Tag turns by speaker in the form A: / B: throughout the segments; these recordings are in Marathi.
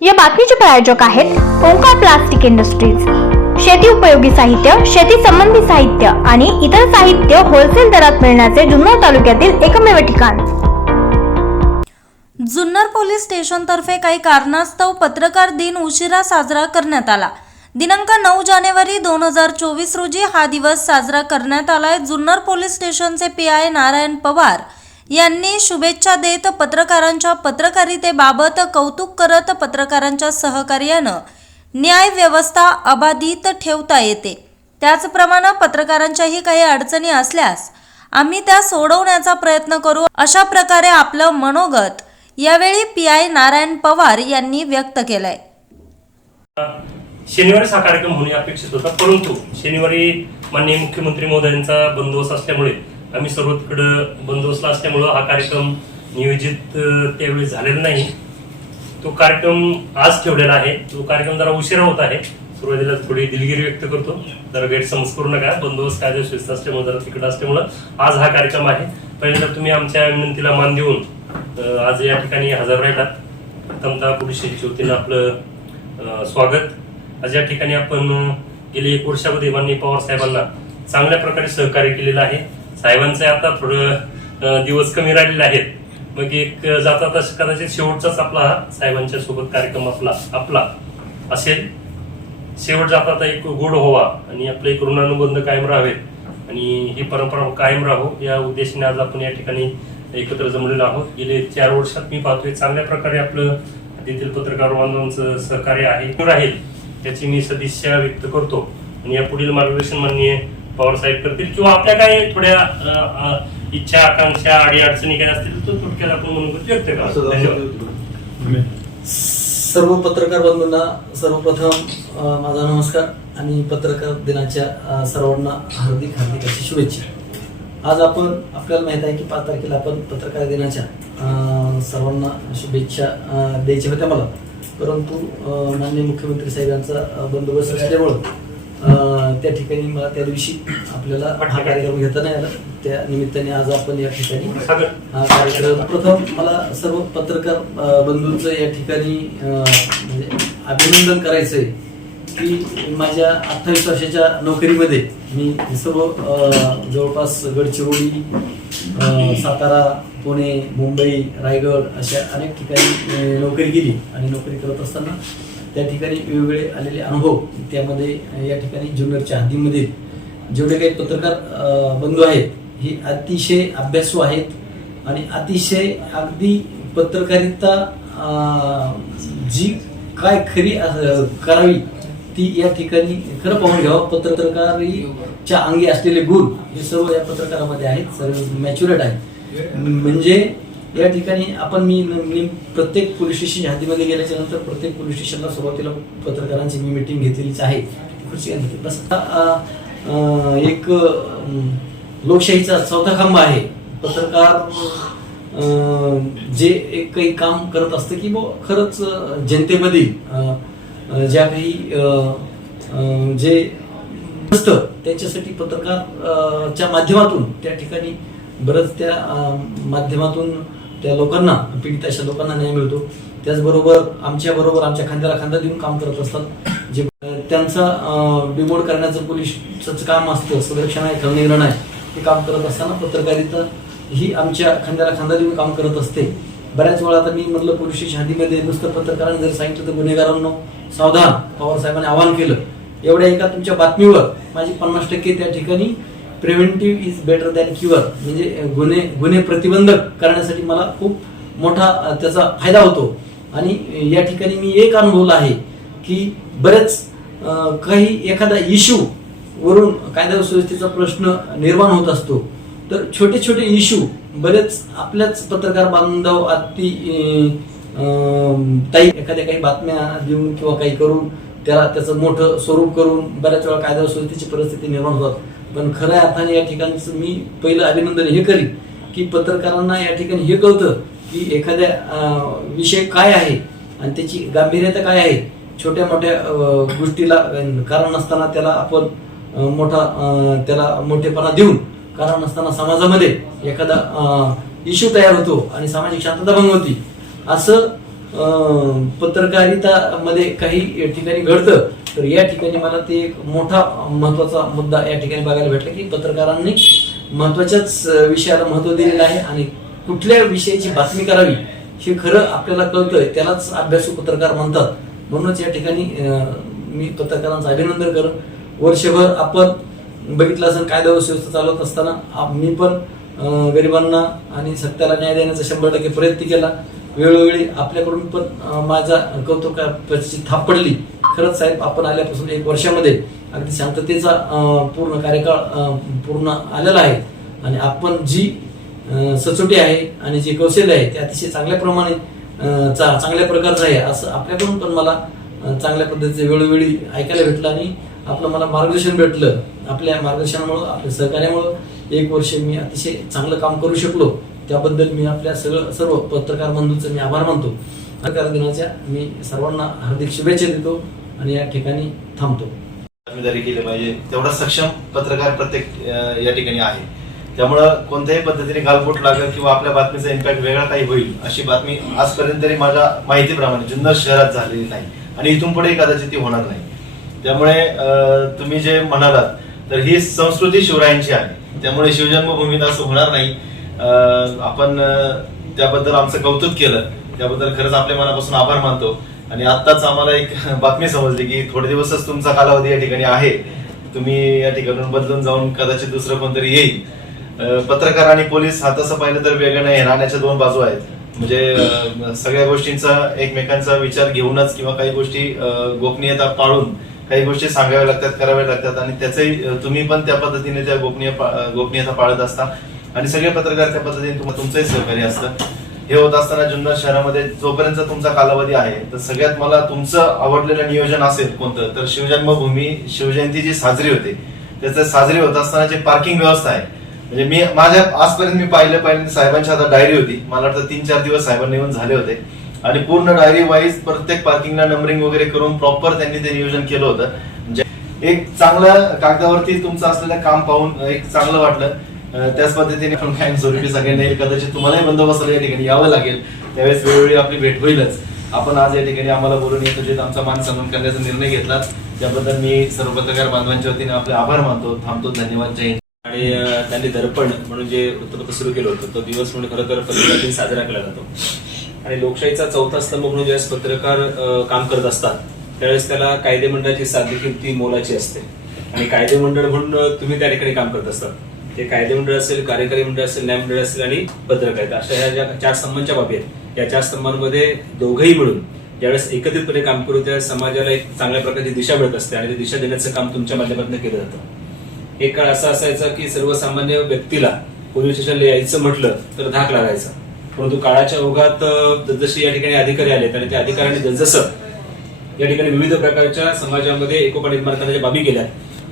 A: या बातमीचे प्रायोजक आहेत ओंकार प्लास्टिक इंडस्ट्रीज. शेती उपयोगी साहित्य शेती संबंधी साहित्य आणि इतर साहित्य होलसेल दरात मिळण्याचे जुन्नर तालुक्यातील एकमेव ठिकाण.
B: जुन्नर पोलीस स्टेशनतर्फे काही कारणास्तव पत्रकार दिन उशिरा साजरा करण्यात आला. दिनांक नऊ जानेवारी दोन हजार चोवीस रोजी हा दिवस साजरा करण्यात आलाय जुन्नर पोलीस स्टेशनचे पी आय नारायण पवार. यांनी शुभेच्छा देत पत्रकारांच्या पत्रकारितेबाबत कौतुक करत पत्रकारांच्या सहकार्यानं न्याय व्यवस्था अबाधित ठेवता येते. त्याचप्रमाणे पत्रकारांच्याही काही अडचणी असल्यास आम्ही त्या सोडवण्याचा प्रयत्न करू अशा प्रकारे आपलं मनोगत यावेळी पी आय नारायण पवार यांनी व्यक्त केलंय.
C: शनिवारीच हा कार्यक्रम होणे अपेक्षित होता परंतु शनिवारी माननीय मुख्यमंत्री महोदयांचा बंदोबस्त असल्यामुळे आम्ही सर्व तिकडं बंदोबस्त असल्यामुळं हा कार्यक्रम नियोजित त्यावेळी झालेला नाही. तो कार्यक्रम आज ठेवलेला आहे. तो कार्यक्रम जरा उशिरा होत आहे. सुरुवातीला थोडी दिलगिरी व्यक्त करतो. जरा गैरसमज करू नका. बंदोबस्त कायदा शिस्त असल्यामुळे जरा तिकडं असल्यामुळं आज हा कार्यक्रम आहे. पहिल्यांदा तुम्ही आमच्या विनंतीला मान देऊन आज या ठिकाणी हजर राहिलात. प्रथमतः पोलीस स्टेशनच्या वतीनं आपलं स्वागत. आज या ठिकाणी आपण गेले गेली एक वर्षामध्ये माननीय पवार साहेबांना चांगल्या प्रकारे सहकार्य केलेलं आहे. साहेबांचे आता थोडं दिवस कमी राहिलेले आहेत. मग एक जाता जाता कदाचित शेवटचाच आपला साहेबांच्या सोबत कार्यक्रम आपला आपला. असेल. शेवट जाता आता एक गोड व्हावा आणि आपले एक ऋणानुबंध कायम राहावेत. आणि ही परंपरा कायम राहो. या उद्देशाने आज आपण या ठिकाणी एकत्र जमलेलो आहोत. गेले चार वर्षात मी पाहतोय चांगल्या प्रकारे आपलं तेथील पत्रकार बांधवांचं सहकार्य आहे राहील. त्याची मी सदिच्छा व्यक्त करतो. आणि या पुढील मार्गदर्शन माननीय पवार साहेब करतील किंवा आपल्या काही थोड्या इच्छा आकांक्षा अडी अडचणी काय असतील तर थोडक्यात आपण म्हणून व्यक्त करा. धन्यवाद.
D: सर्व पत्रकार बंधूंना सर्वप्रथम माझा नमस्कार आणि पत्रकार दिनाच्या सर्वांना हार्दिक हार्दिक अशी शुभेच्छा. आज आपण आपल्याला माहीत आहे की पाच तारखेला आपण पत्रकार दिनाच्या सर्वांना शुभेच्छा द्यायच्या होत्या मला. परंतु माननीय मुख्यमंत्री साहेबांचा बंदोबस्त असल्यामुळं त्या ठिकाणी मला त्या दिवशी आपल्याला हा कार्यक्रम घेता नाही आला. त्या निमित्ताने आज आपण या ठिकाणी हा कार्यक्रम प्रथम मला सर्व पत्रकार बंधूंचं या ठिकाणी म्हणजे अभिनंदन करायचंय की माझ्या अठ्ठावीस वर्षाच्या नोकरीमध्ये मी सर्व जवळपास गडचिरोली सातारा पुणे मुंबई रायगड अशा अनेक ठिकाणी नोकरी केली आणि नोकरी करत असताना त्या ठिकाणी वेगवेगळे आलेले अनुभव त्यामध्ये या ठिकाणी जुन्नरच्या हद्दीमध्ये. जेवढे काही पत्रकार बंधू आहेत हे अतिशय अभ्यासू आहेत आणि अतिशय अगदी पत्रकारिता जी काय खरी करावी ती या ठिकाणी खरं पाहून घ्यावं. पत्रकारीच्या अंगी असलेले गुण हे सर्व या पत्रकारामध्ये आहेत सर्व मॅच्युरेट आहेत. म्हणजे या ठिकाणी आपण मी मी प्रत्येक पोलीस स्टेशन हद्दीमध्ये गेल्याच्यानंतर प्रत्येक पोलीस स्टेशनला सुरुवातीला पत्रकारांची मी मिटिंग घेतलेलीच आहे. खुर्ची बस एक लोकशाहीचा चौथा खांब आहे. पत्रकार जे एक काही काम करत असतं की बुवा खरंच जनतेमध्ये जनतेमधील ज्या काही जे असतं त्याच्यासाठी पत्रकार च्या माध्यमातून त्या ठिकाणी बरंच त्या माध्यमातून त्या लोकांना पीडित अशा लोकांना न्याय मिळतो. त्याचबरोबर आमच्या बरोबर आमच्या खांद्याला खांदा देऊन काम करत असतात. जे त्यांचा डिमोड करण्याचं पोलिसचं काम असतं संरक्षण आहे खलनिग्रहण आहे ते काम करत असताना पत्रकारिता ही आमच्या खांद्याला खांदा देऊन काम करत असते. बऱ्याच वेळा आता मी म्हटलं पोलीस स्टेशन हद्दीमध्ये नुसतं पत्रकारांनी जर सांगितलं तर गुन्हेगारांनो सावधान पवार साहेबांनी आवाहन केलं. एवढ्या एका तुमच्या बातमीवर माझी पन्नास टक्के त्या ठिकाणी preventive is better than cure म्हणजे गुन्हे गुन्हे प्रतिबंधक करण्यासाठी मला खूप मोठा त्याचा फायदा होतो. आणि या ठिकाणी मी एक अनुभवलं आहे की बरेच काही एखादा इश्यू वरून कायदा सुव्यवस्थेचा प्रश्न निर्माण होत असतो. तर छोटे छोटे इश्यू बरेच आपल्याच पत्रकार बांधव अति ताई एखाद्या काही बातम्या देऊन किंवा काही करून त्याला त्याचं मोठं स्वरूप करून बऱ्याच वेळा कायदा सुव्यवस्थेची परिस्थिती निर्माण होतात पण खऱ्या अर्थाने या ठिकाणचं मी पहिलं अभिनंदन हे करीन की पत्रकारांना या ठिकाणी हे कळतं की एखाद्या विषय काय आहे आणि त्याची गांभीर्यता काय आहे. छोट्या मोठ्या गोष्टीला कारण नसताना त्याला आपण मोठा त्याला मोठेपणा देऊन कारण नसताना समाजामध्ये एखादा इश्यू तयार होतो आणि सामाजिक शांतता भंग होती. असं पत्रकारिता मध्ये काही या ठिकाणी घडतं तर या ठिकाणी मला ते एक मोठा महत्त्वाचा मुद्दा या ठिकाणी बघायला भेटला की पत्रकारांनी महत्वाच्याच विषयाला महत्त्व दिलेलं आहे आणि कुठल्या विषयाची बातमी करावी हे खरं आपल्याला कळतंय त्यालाच अभ्यासू पत्रकार म्हणतात. म्हणूनच या ठिकाणी मी पत्रकारांचं अभिनंदन करत. वर्षभर आपण बघितलं असं कायदा व्यवस्था चालवत असताना मी पण गरिबांना आणि सत्याला न्याय देण्याचा शंभर टक्के प्रयत्न केला. वेळोवेळी आपल्याकडून पण माझा कौतुकाची थाप पडली खरंच साहेब आपण आल्यापासून एक वर्षामध्ये अगदी शांततेचा पूर्ण कार्यकाळ पूर्ण आलेला आहे. आणि आपण जी सचोटी आहे आणि जे कौशल्य आहे ते अतिशय चांगल्या प्रमाणे चा- चांगल्या प्रकारचं आहे असं आपल्याकडून पण मला चांगल्या पद्धतीचे वेळोवेळी ऐकायला भेटलं आणि आपलं मला मार्गदर्शन भेटलं. आपल्या मार्गदर्शनामुळं आपल्या सहकार्यामुळं एक वर्ष मी अतिशय चांगलं काम करू शकलो. त्याबद्दल मी आपल्या सगळं सर्व पत्रकार बंधूंचे मी आभार मानतो. पत्रकार दिनाच्या मी सर्वांना हार्दिक शुभेच्छा देतो आणि या ठिकाणी थांबतो.
E: बातमीदारी केली पाहिजे. तेवढा सक्षम पत्रकार प्रत्येक या ठिकाणी आहे. त्यामुळं कोणत्याही पद्धतीने गालबोट लागेल किंवा आपल्या बातमीचा इम्पॅक्ट वेगळा काही होईल अशी बातमी आजपर्यंत तरी माझ्या माहितीप्रमाणे जुन्नर शहरात झालेली नाही आणि इथून पुढे कदाचित ती होणार नाही. त्यामुळे तुम्ही जे म्हणालात तर ही संस्कृती शिवरायांची आहे. त्यामुळे शिवजन्मभूमीत असं होणार नाही. आपण त्याबद्दल आमचं कौतुक केलं. त्याबद्दल खरंच आपल्या मनापासून आभार मानतो. आणि आत्ताच आम्हाला एक बातमी समजली की थोडे दिवसच तुमचा कालावधी या ठिकाणी आहे. तुम्ही या ठिकाणून बदलून जाऊन कदाचित दुसरं कोणतरी येईल. पत्रकार आणि पोलीस हा तसं पाहिलं तर वेगळं नाही. राहण्याच्या दोन बाजू आहेत. म्हणजे सगळ्या गोष्टींचा एकमेकांचा विचार घेऊनच किंवा काही गोष्टी गोपनीयता पाळून काही गोष्टी सांगाव्या लागतात कराव्या लागतात. आणि त्याचंही तुम्ही पण त्या पद्धतीने त्या गोपनीय पा- गोपनीयता पाळत असता. आणि सगळे पत्रकार त्या पद्धतीने तुम्हाला तुमचंही सहकार्य असतं. हे होत असताना जुन्नर शहरामध्ये जोपर्यंत तुमचा कालावधी आहे तर सगळ्यात मला तुमचं आवडलेलं नियोजन असेल कोणतं तर शिवजन्मभूमी शिवजयंती जी साजरी होते. त्याचं साजरी होत असताना जे पार्किंग व्यवस्था आहे म्हणजे मी माझ्या आजपर्यंत मी पाहिलं पाहिजे साहेबांची आता डायरी होती. मला वाटतं तीन चार दिवस साहेबांनी येऊन झाले होते. आणि पूर्ण डायरी वाईज प्रत्येक पार्किंगला नंबरिंग वगैरे करून प्रॉपर त्यांनी ते नियोजन केलं होतं. म्हणजे एक चांगलं कागदावरती तुमचं असलेलं काम पाहून एक चांगलं वाटलं. त्याच पद्धतीने आपण कायम स्वरूपी नाही कदाचित तुम्हालाही बंदोबस्त या ठिकाणी यावं लागेल. त्यावेळेस वेळोवेळी आपली भेट होईलच. आपण आज या ठिकाणी आम्हाला बोलून येतो जे आमचा मान सन्मान करण्याचा निर्णय घेतला. त्याबद्दल मी सर्व पत्रकार बांधवांच्या वतीने आपले आभार मानतो. थांबतो धन्यवाद जय
F: आणि त्यांनी दर्पण म्हणून जे वृत्तपत्र सुरू केलं होतं तो दिवस म्हणून खरं तर पत्रकार दिन साजरा केला जातो. आणि लोकशाहीचा चौथा स्तंभ म्हणून ज्यावेळेस पत्रकार काम करत असतात त्यावेळेस त्याला कायदे मंडळाची साथ देखील ती मोलाची असते. आणि कायदे मंडळ म्हणून तुम्ही त्या ठिकाणी काम करत असतात. ते कायदे मंडळ असेल कार्यकारी मंडळ असेल न्यायमंडळ असेल आणि पत्रकारिता अशा ह्या ज्या चार स्तंभांच्या बाबी आहेत या चार स्तंभांमध्ये दोघंही मिळून ज्यावेळेस एकत्रितपणे काम करू त्यावेळेस समाजाला एक चांगल्या प्रकारची दिशा मिळत असते आणि ती दिशा देण्याचं काम तुमच्या माध्यमातून केलं जातं. एक काळ असा असायचा की सर्वसामान्य व्यक्तीला पोलीस स्टेशनला यायचं म्हटलं तर धाक लागायचा. परंतु काळाच्या ओघात अ, या ठिकाणी अधिकारी आले आणि त्या अधिकाऱ्यांनी जसजसं या ठिकाणी विविध प्रकारच्या समाजामध्ये एकोपा निर्माण करण्याच्या बाबी केल्या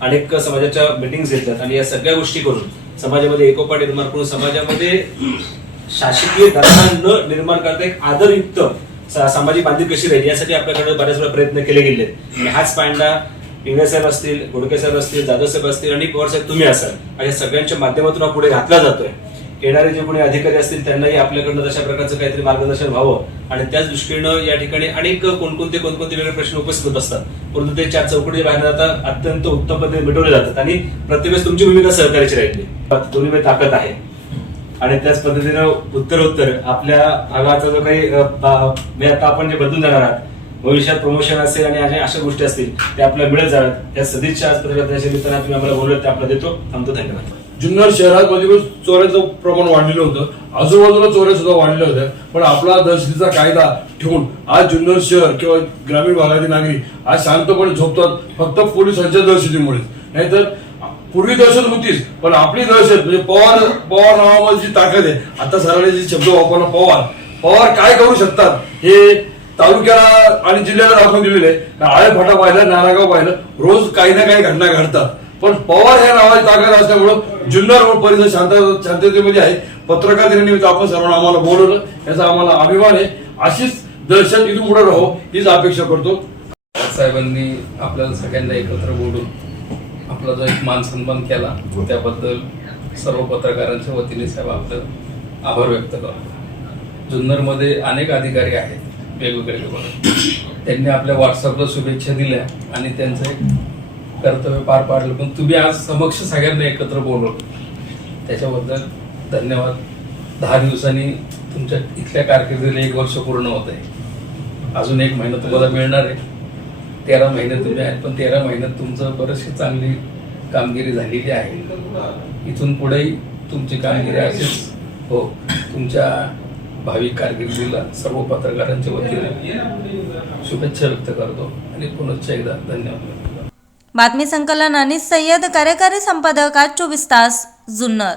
F: अनेक समाजाच्या मिटिंग्स घेतल्यात आणि या सगळ्या गोष्टी करून समाजामध्ये एकोपा निर्माण करून समाजामध्ये शासकीय दरम्यान न निर्माण करता एक आदरयुक्त सामाजिक बांधील कशी राहील यासाठी आपल्याकडे बऱ्याच वेळा प्रयत्न केले गेले. आणि हाच पायंडा इंगळे साहेब असतील गोडके साहेब असतील जाधव साहेब असतील आणि पवार साहेब तुम्ही असाल. या सगळ्यांच्या माध्यमातून हा पुढे घातला जातोय. येणारे जे कोणी अधिकारी असतील त्यांनाही आपल्याकडनं तशा प्रकारचं काहीतरी मार्गदर्शन व्हावं. आणि त्याच दृष्टीनं या ठिकाणी अनेक कोणकोणते कोणकोणते वेगळे प्रश्न उपस्थित होत असतात. परंतु ते चार चौकटी बाहेर जातात अत्यंत उत्तम पद्धतीने मिटवले जातात. आणि प्रत्येक तुमची भूमिका सहकार्याची राहिली. दोन्ही ताकद आहे. आणि त्याच पद्धतीनं उत्तर उत्तर आपल्या भागाचा जो काही म्हणजे आता आपण जे बदलून जाणार आहात भविष्यात प्रमोशन असेल आणि अशा गोष्टी असतील त्या आपल्याला मिळत जाणार. या सदिच्छा आज प्रजाताच्या तुम्ही आम्हाला बोलवलं ते आपल्याला देतो. थांबतो धन्यवाद.
G: जुन्नर शहरात मध्ये चोऱ्याचं प्रमाण वाढलेलं होतं. आजूबाजूला चोऱ्या सुद्धा वाढल्या होत्या. पण आपला दहशतीचा कायदा ठेवून आज जुन्नर शहर किंवा ग्रामीण भागातील नागरिक आज शांतपणे झोपतात. फक्त पोलिसांच्या दहशतीमुळे. नाहीतर पूर्वी दहशत होतीच पण आपली दहशत म्हणजे पवार पवार नावामध्ये जी ताकद आहे आता सरांनी जी शब्द वापरला पवार. पवार काय करू शकतात हे तालुक्याला आणि जिल्ह्याला दाखवून दिलेलं आहे. आळे फाटा पाहिलं नारागाव पाहिलं रोज काही ना काही घटना घडतात. पण पवार या नावाची ताकद असल्यामुळं जुन्नर रोड परिसर शांत शांततेमध्ये आहे. पत्रकार दिनानिमित्त आपण सर्वांना आम्हाला बोलवलं. याचा आम्हाला अभिमान आहे. अशीच दहशत इथून पुढे राहो हीच अपेक्षा करतो.
H: साहेबांनी आपल्याला सगळ्यांना एकत्र बोलून आपला जो एक मान सन्मान केला त्याबद्दल सर्व पत्रकारांच्या वतीने साहेब आपलं आभार व्यक्त करतो. जुन्नरमध्ये अनेक अधिकारी आहेत वेगवेगळे बघत त्यांनी आपल्या व्हॉट्सअपला शुभेच्छा दिल्या आणि त्यांचं एक कर्तव्य पार पाडलं. पण तुम्ही आज समक्ष सगळ्यांना एकत्र बोलवलं. त्याच्याबद्दल धन्यवाद. दहा दिवसांनी तुमच्या इथल्या कारकिर्दीला एक वर्ष पूर्ण होत आहे. अजून एक महिना तुम्हाला मिळणार आहे. तेरा महिने तुम्ही आहेत पण तेरा महिन्यात तुमचं बरीचशी चांगली कामगिरी झालेली आहे. इथून पुढेही तुमची कामगिरी अशीच हो तुमच्या भावी कारकिर्दीला सर्व पत्रकारांच्या वतीने शुभेच्छा व्यक्त करतो. आणि पुनश्च एकदा धन्यवाद.
B: बातमी संकलन अनिस सय्यद कार्यकारी संपादक आज चोवीस तास जुन्नर.